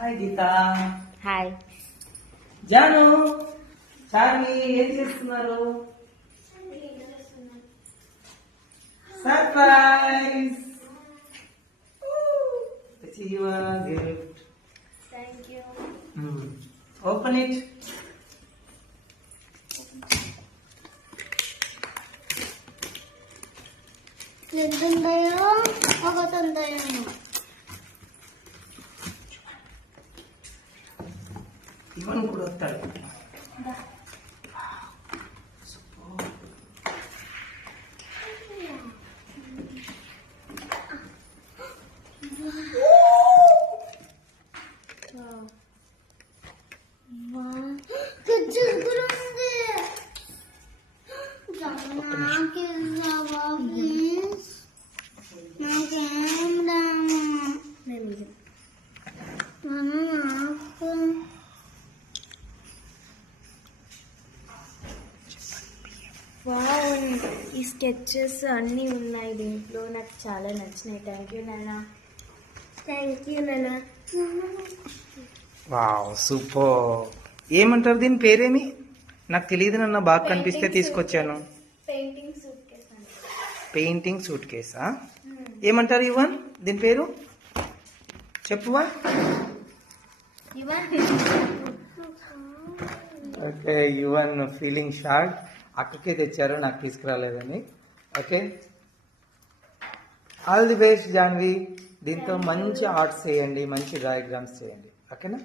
హాయ్ గీత. హాయ్ జాను, చార్మి ఏం చేస్తున్నారు? Surprise. It's your gift. Thank you. Open it. ఎంతుంటాయో ఒకటి ఉంటాయేమో. ఇవన్నీ కూడా వస్తాడు. ఈ స్కెచెస్ అన్నీ ఉన్నాయి దీంట్లో, నాకు చాలా నచ్చినాయి. థ్యాంక్ యూ నాన్న. థ్యాంక్ యూ నాన్న. Wow, super. ఏమంటారు దీని పేరేమి? నాకు తెలియదు నాన్న, బాగా కనిపిస్తే తీసుకొచ్చాను. పెయింటింగ్ సూట్ కేస్ అండి. పెయింటింగ్ సూట్ కేసా? ఏమంటారు యువన్ దీని పేరు? చెప్పువా. Okay, Yuvan feeling shock. అక్కకే తెచ్చారు, నాకు తీసుకురాలేదని. Okay, all the best Janvi. దీంతో మంచి ఆర్ట్స్ చేయండి, మంచి డయాగ్రామ్స్ చేయండి. ఓకేనా?